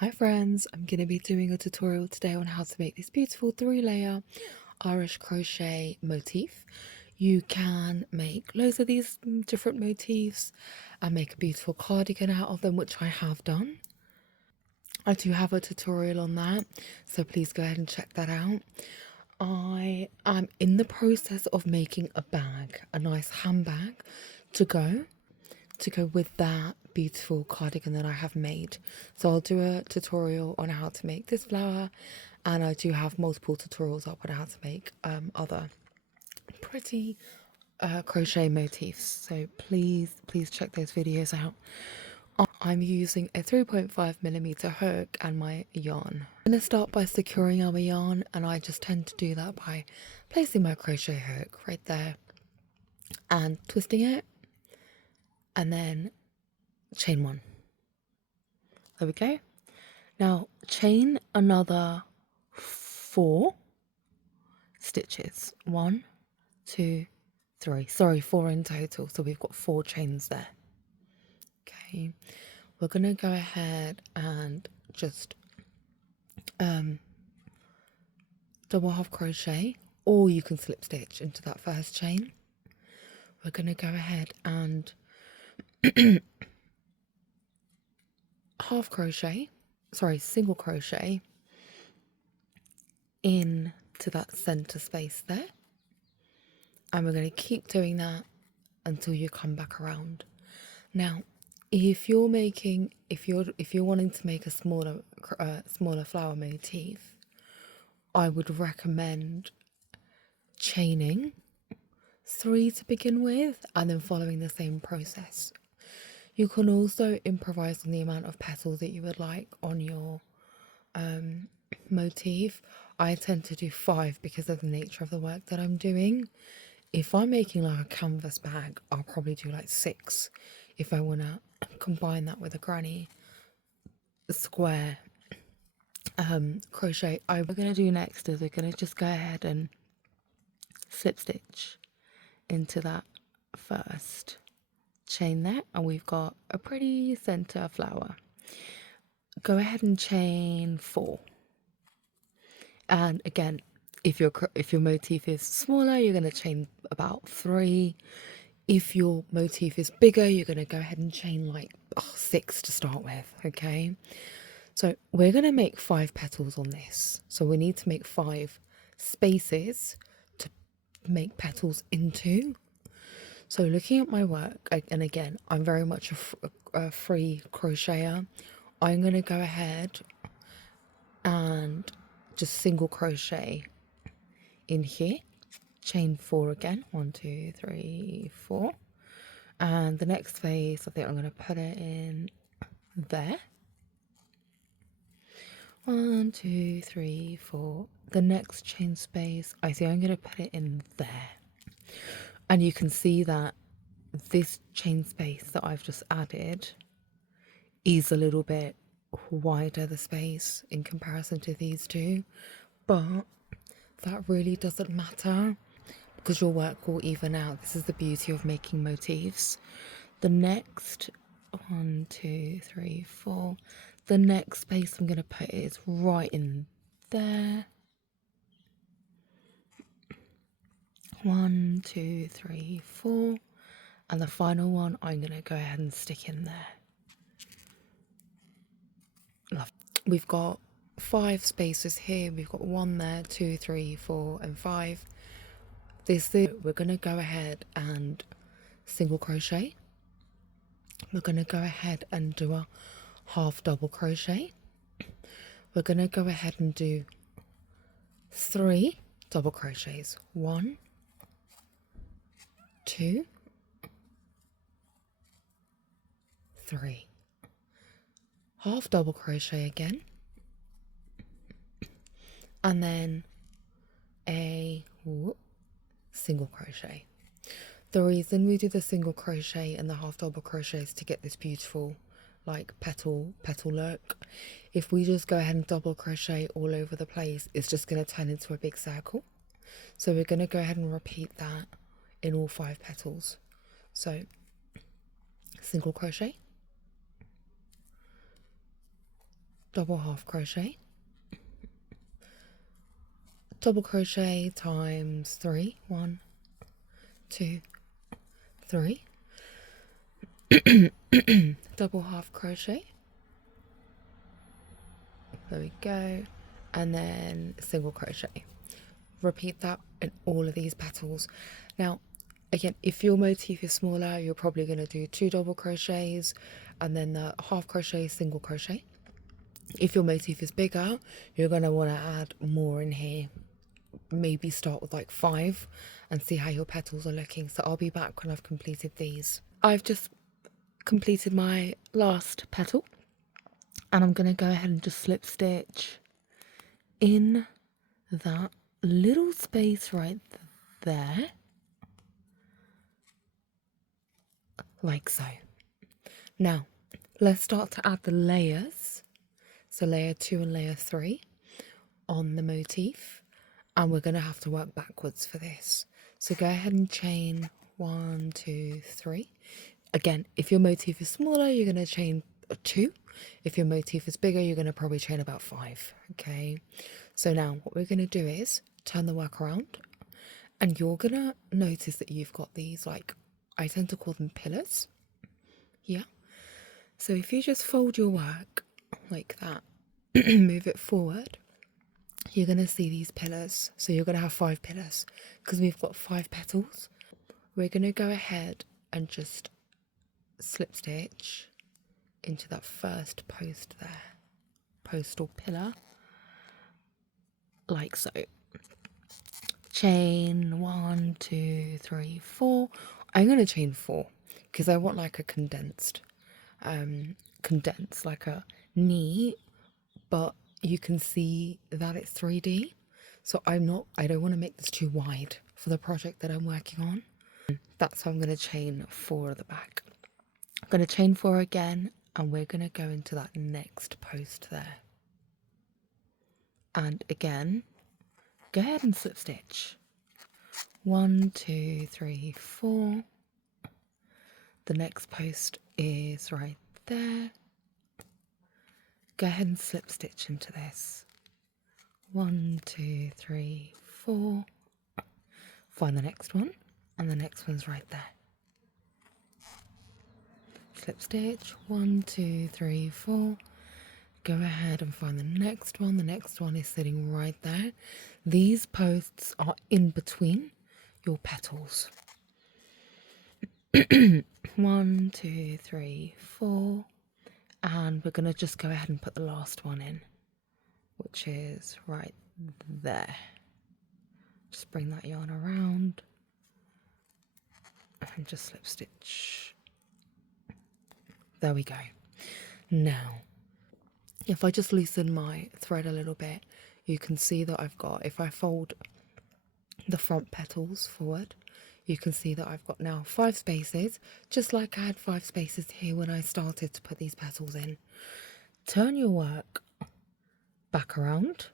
Hi friends, I'm going to be doing a tutorial today on how to make this beautiful 3-layer Irish crochet motif. You can make loads of these different motifs and make a beautiful cardigan out of them, which I have done. I do have a tutorial on that, so please go ahead and check that out. I am in the process of making a bag, a nice handbag to go with that beautiful cardigan that I have made. So I'll do a tutorial on how to make this flower, and I do have multiple tutorials up on how to make other pretty crochet motifs, so please check those videos out. I'm using a 3.5mm hook and my yarn. I'm going to start by securing our yarn, and I just tend to do that by placing my crochet hook right there and twisting it, and then chain one. There we go. Now chain another 4 stitches. 1, 2, 3. Sorry, 4 in total. So we've got 4 chains there. Okay, we're gonna go ahead and just double half crochet, or you can slip stitch into that first chain. We're gonna go ahead and single crochet into that center space there, and we're going to keep doing that until you come back around. Now if you're wanting to make a smaller flower motif, I would recommend chaining 3 to begin with and then following the same process. You can also improvise on the amount of petals that you would like on your motif. I tend to do 5 because of the nature of the work that I'm doing. If I'm making like a canvas bag, I'll probably do like 6 if I want to combine that with a granny square crochet. What we're going to do next is we're going to just go ahead and slip stitch into that first chain there, and we've got a pretty center flower. Go ahead and chain 4, and again, if your motif is smaller, you're going to chain about 3. If your motif is bigger, you're going to go ahead and chain like 6 to start with. Okay, so we're going to make 5 petals on this, so we need to make 5 spaces to make petals into. So looking at my work, and again, I'm very much a free crocheter, I'm going to go ahead and just single crochet in here, chain 4 again, 1, 2, 3, 4, and the next space I think I'm going to put it in there. 1, 2, 3, 4. The next chain space I think I'm going to put it in there, and you can see that this chain space that I've just added is a little bit wider, the space, in comparison to these two, but that really doesn't matter because your work will even out. This is the beauty of making motifs. The next 1, 2, 3, 4, the next space I'm going to put is right in there. 1, 2, 3, 4, and the final one I'm going to go ahead and stick in there. We've got 5 spaces here. We've got 1 there, 2, 3, 4, and 5. We're going to go ahead and single crochet. We're going to go ahead and do a half double crochet. We're going to go ahead and do 3 double crochets. 1, 2, 3. Half double crochet again, and then a single crochet. The reason we do the single crochet and the half double crochet is to get this beautiful like petal look. If we just go ahead and double crochet all over the place, it's just going to turn into a big circle. So we're going to go ahead and repeat that in all 5 petals. So single crochet, double half crochet, double crochet times 3, 1, 2, 3, double half crochet, there we go, and then single crochet. Repeat that in all of these petals. Now again, if your motif is smaller, you're probably going to do 2 double crochets and then the half crochet, single crochet. If your motif is bigger, you're going to want to add more in here. Maybe start with like 5 and see how your petals are looking. So I'll be back when I've completed these. I've just completed my last petal and I'm going to go ahead and just slip stitch in that little space right there, like so. Now let's start to add the layers, so layer 2 and layer 3 on the motif, and we're going to have to work backwards for this. So go ahead and chain 1, 2, 3. Again, if your motif is smaller, you're going to chain 2. If your motif is bigger, you're going to probably chain about 5. Okay, so now what we're going to do is turn the work around, and you're going to notice that you've got these, like, I tend to call them pillars. Yeah, so if you just fold your work like that, move it forward, you're going to see these pillars. So you're going to have 5 pillars because we've got 5 petals. We're going to go ahead and just slip stitch into that first post there, post or pillar, like so. Chain 1, 2, 3, 4. I'm going to chain 4 because I want like a condensed, like a knee, but you can see that it's 3D. So I don't want to make this too wide for the project that I'm working on. That's why I'm going to chain 4 at the back. I'm going to chain 4 again, and we're going to go into that next post there. And again, go ahead and slip stitch. 1, 2, 3, 4. The next post is right there. Go ahead and slip stitch into this. 1, 2, 3, 4. Find the next one, and the next one's right there. Slip stitch, 1, 2, 3, 4. Go ahead and find the next one. The next one is sitting right there. These posts are in between your petals. 1, 2, 3, 4. And we're going to just go ahead and put the last one in, which is right there. Just bring that yarn around and just slip stitch. There we go. Now, if I just loosen my thread a little bit, you can see that I've got, if I fold the front petals forward, you can see that I've got now 5 spaces, just like I had 5 spaces here when I started to put these petals in. Turn your work back around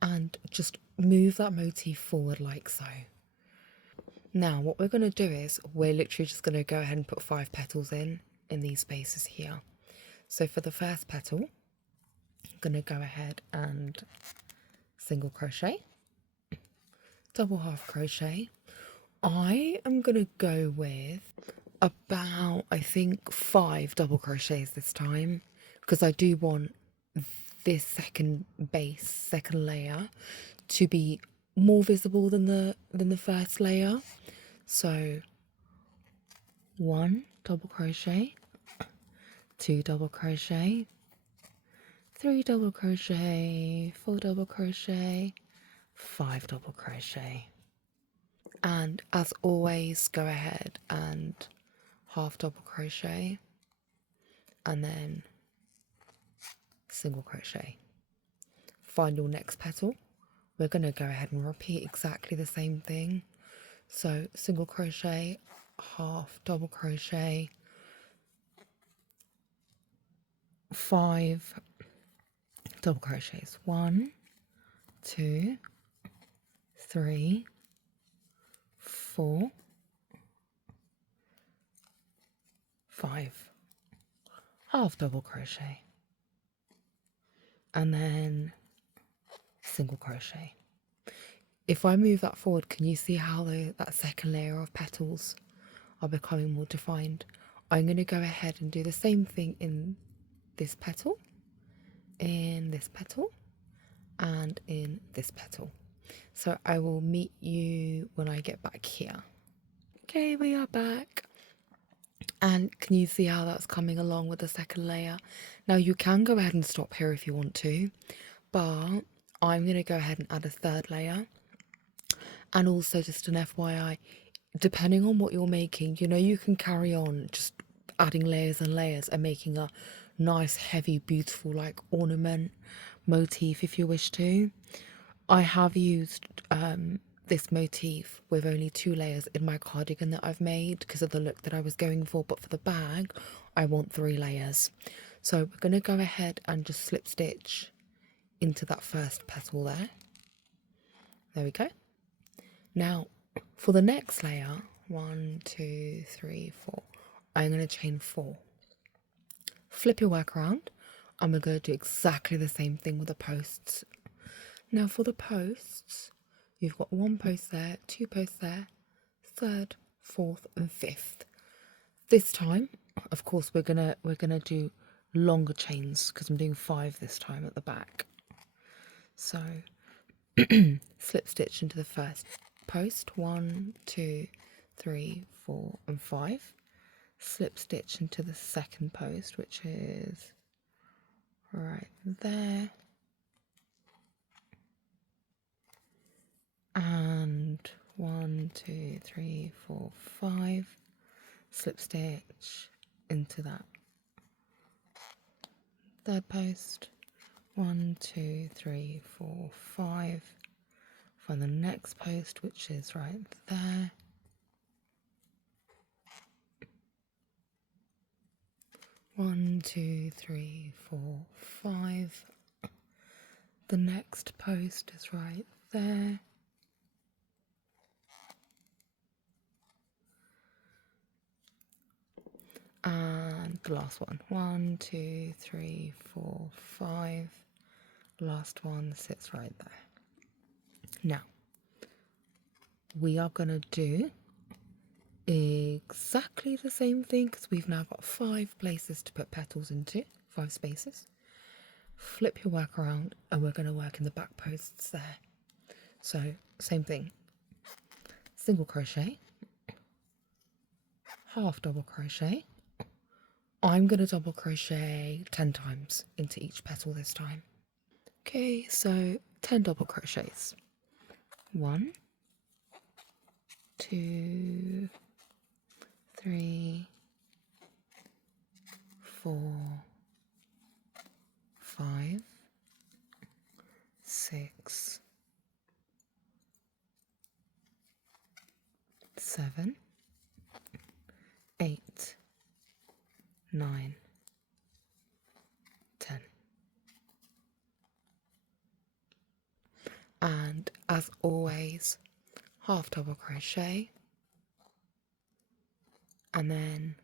and just move that motif forward like so. Now what we're going to do is we're literally just going to go ahead and put 5 petals in these spaces here. So for the first petal, I'm going to go ahead and single crochet, double half crochet. I am going to go with about, I think, 5 double crochets this time, because I do want this second layer to be more visible than the first layer. So 1 double crochet, 2 double crochet, 3 double crochet, 4 double crochet, 5 double crochet. And as always, go ahead and half double crochet and then single crochet. Find your next petal. We're going to go ahead and repeat exactly the same thing. So single crochet, half double crochet, 5 double crochets. 1, 2, 3, 4, 5. Half double crochet. and then single crochet. If I move that forward, can you see how that second layer of petals are becoming more defined? I'm going to go ahead and do the same thing in this petal, and in this petal. So I will meet you when I get back here. Okay, we are back. And can you see how that's coming along with the second layer? Now you can go ahead and stop here if you want to, but I'm going to go ahead and add a third layer. And also, just an FYI, depending on what you're making, you know, you can carry on just adding layers and layers and making a nice, heavy, beautiful, like ornament motif if you wish to. I have used this motif with only 2 layers in my cardigan that I've made because of the look that I was going for, but for the bag, I want 3 layers. So we're going to go ahead and just slip stitch into that first petal there. There we go. Now, for the next layer, 1, 2, 3, 4, I'm going to chain 4. Flip your work around, and we're going to do exactly the same thing with the posts. Now for the posts, you've got 1 post there, 2 posts there, 3rd, 4th, and 5th. This time, of course, we're gonna do longer chains because I'm doing 5 this time at the back. So slip stitch into the first post, 1, 2, 3, 4, and 5. Slip stitch into the second post, which is right there. And 1, 2, 3, 4, 5. Slip stitch into that third post. 1, 2, 3, 4, 5. Find the next post, which is right there. 1, 2, 3, 4, 5. The next post is right there. And the last one. 1, 2, 3, 4, 5. Last one sits right there. Now, we are going to do exactly the same thing because we've now got 5 places to put petals into, 5 spaces. Flip your work around and we're going to work in the back posts there. So, same thing. Single crochet, half double crochet. I'm going to double crochet 10 times into each petal this time. Okay, so 10 double crochets. 1, 2, 3, 4, 5, 6, 7, 8, 9, 10. And as always, half double crochet and then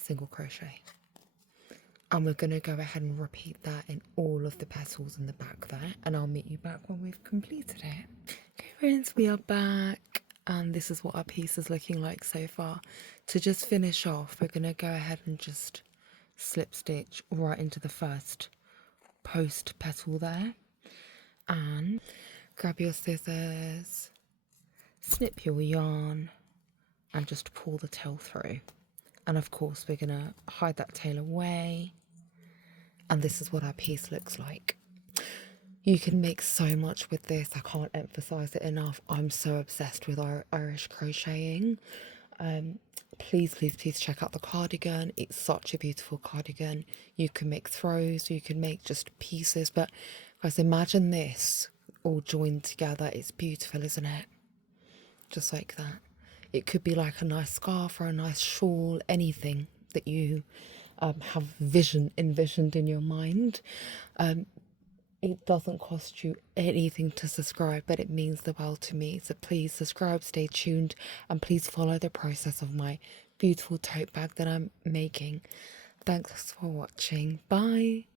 single crochet. And we're going to go ahead and repeat that in all of the petals in the back there, and I'll meet you back when we've completed it. Okay friends, we are back, and this is what our piece is looking like so far. To just finish off, we're going to go ahead and just slip stitch right into the first post petal there, and grab your scissors, snip your yarn, and just pull the tail through. And of course we're going to hide that tail away, and this is what our piece looks like. You can make so much with this. I can't emphasize it enough. I'm so obsessed with Irish crocheting. Please check out the cardigan. It's such a beautiful cardigan. You can make throws, you can make just pieces, but guys, imagine this all joined together. It's beautiful, isn't it? Just like that. It could be like a nice scarf or a nice shawl, anything that you have envisioned in your mind. It doesn't cost you anything to subscribe, but it means the world to me. So please subscribe, stay tuned, and please follow the process of my beautiful tote bag that I'm making. Thanks for watching. Bye.